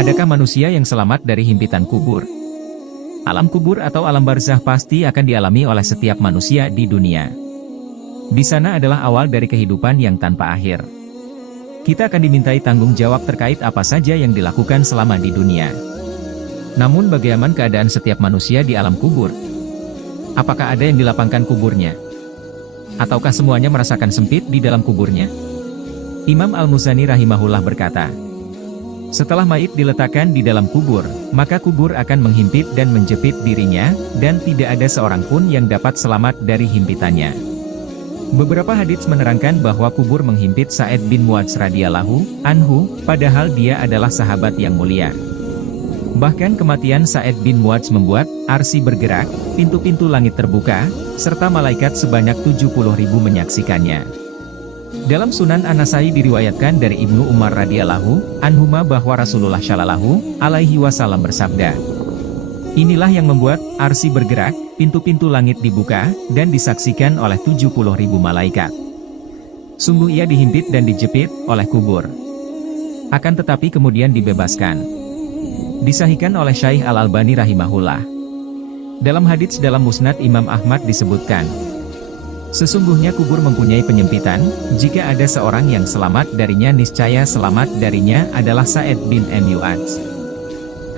Adakah manusia yang selamat dari himpitan kubur? Alam kubur atau alam barzah pasti akan dialami oleh setiap manusia di dunia. Di sana adalah awal dari kehidupan yang tanpa akhir. Kita akan dimintai tanggung jawab terkait apa saja yang dilakukan selama di dunia. Namun bagaimana keadaan setiap manusia di alam kubur? Apakah ada yang dilapangkan kuburnya? Ataukah semuanya merasakan sempit di dalam kuburnya? Imam Al-Muzani rahimahullah berkata, setelah mayit diletakkan di dalam kubur, maka kubur akan menghimpit dan menjepit dirinya, dan tidak ada seorang pun yang dapat selamat dari himpitannya. Beberapa hadits menerangkan bahwa kubur menghimpit Sa'id bin Mu'adz radhiyallahu anhu, padahal dia adalah sahabat yang mulia. Bahkan kematian Sa'id bin Mu'adz membuat arsy bergerak, pintu-pintu langit terbuka, serta malaikat sebanyak 70.000 menyaksikannya. Dalam Sunan An-Nasai diriwayatkan dari Ibnu Umar radhiyallahu anhuma bahwa Rasulullah shallallahu alaihi wasallam bersabda, inilah yang membuat arsy bergerak, pintu-pintu langit dibuka, dan disaksikan oleh 70.000 malaikat. Sungguh ia dihimpit dan dijepit oleh kubur. Akan tetapi kemudian dibebaskan. Disahihkan oleh Syaikh Al-Albani rahimahullah. Dalam hadits dalam Musnad Imam Ahmad disebutkan, sesungguhnya kubur mempunyai penyempitan, jika ada seorang yang selamat darinya niscaya selamat darinya adalah Sa'id bin Mu'adz.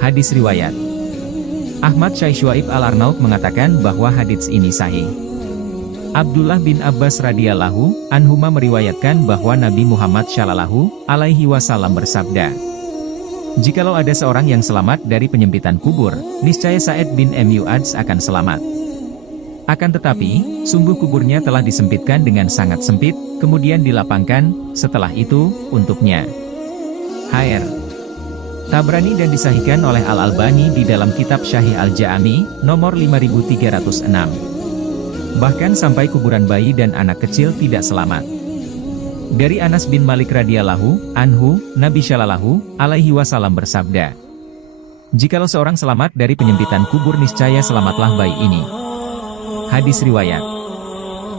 Hadis riwayat Ahmad. Syekh Syuaib Al-Arnaud mengatakan bahwa hadits ini sahih. Abdullah bin Abbas radhiyallahu anhuma meriwayatkan bahwa Nabi Muhammad shallallahu alaihi wasallam bersabda, jikalau ada seorang yang selamat dari penyempitan kubur, niscaya Sa'id bin Mu'adz akan selamat. Akan tetapi, sungguh kuburnya telah disempitkan dengan sangat sempit, kemudian dilapangkan, setelah itu, untuknya. Hr. Tabrani dan disahihkan oleh Al-Albani di dalam kitab Syahih Al-Ja'ami, nomor 5306. Bahkan sampai kuburan bayi dan anak kecil tidak selamat. Dari Anas bin Malik radhiyallahu anhu, Nabi Shallallahu alaihi wasallam bersabda, jikalau seorang selamat dari penyempitan kubur niscaya selamatlah bayi ini. Hadis riwayat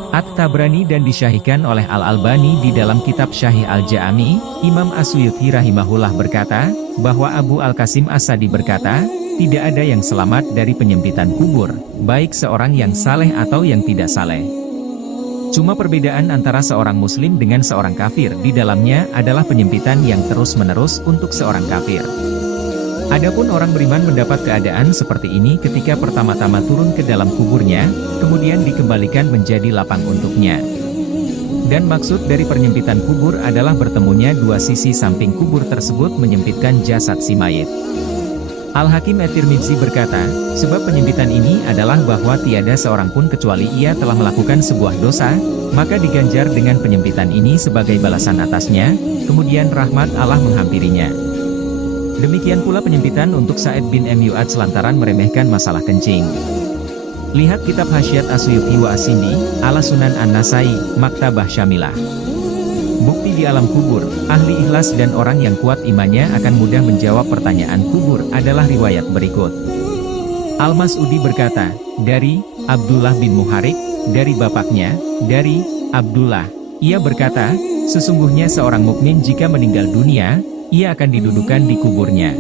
At-Tabrani dan disyahihkan oleh Al-Albani di dalam kitab Syahih Al-Ja'ami. Imam As-Suyuti rahimahullah berkata, bahwa Abu Al-Qasim As-Sadi berkata, tidak ada yang selamat dari penyempitan kubur, baik seorang yang saleh atau yang tidak saleh. Cuma perbedaan antara seorang muslim dengan seorang kafir di dalamnya adalah penyempitan yang terus-menerus untuk seorang kafir. Adapun orang beriman mendapat keadaan seperti ini ketika pertama-tama turun ke dalam kuburnya, kemudian dikembalikan menjadi lapang untuknya. Dan maksud dari penyempitan kubur adalah bertemunya dua sisi samping kubur tersebut menyempitkan jasad si mayit. Al-Hakim At-Tirmidzi berkata, sebab penyempitan ini adalah bahwa tiada seorang pun kecuali ia telah melakukan sebuah dosa, maka diganjar dengan penyempitan ini sebagai balasan atasnya, kemudian rahmat Allah menghampirinya. Demikian pula penyempitan untuk Sa'id bin Mu'adz lantaran meremehkan masalah kencing. Lihat kitab Hasyiat As-Suyuti wa As-Sindi, ala Sunan An-Nasai, Maktabah Syamilah. Bukti di alam kubur, ahli ikhlas dan orang yang kuat imannya akan mudah menjawab pertanyaan kubur adalah riwayat berikut. Al-Mas'udi berkata, dari Abdullah bin Muharik, dari bapaknya, dari Abdullah. Ia berkata, sesungguhnya seorang mukmin jika meninggal dunia, ia akan didudukan di kuburnya.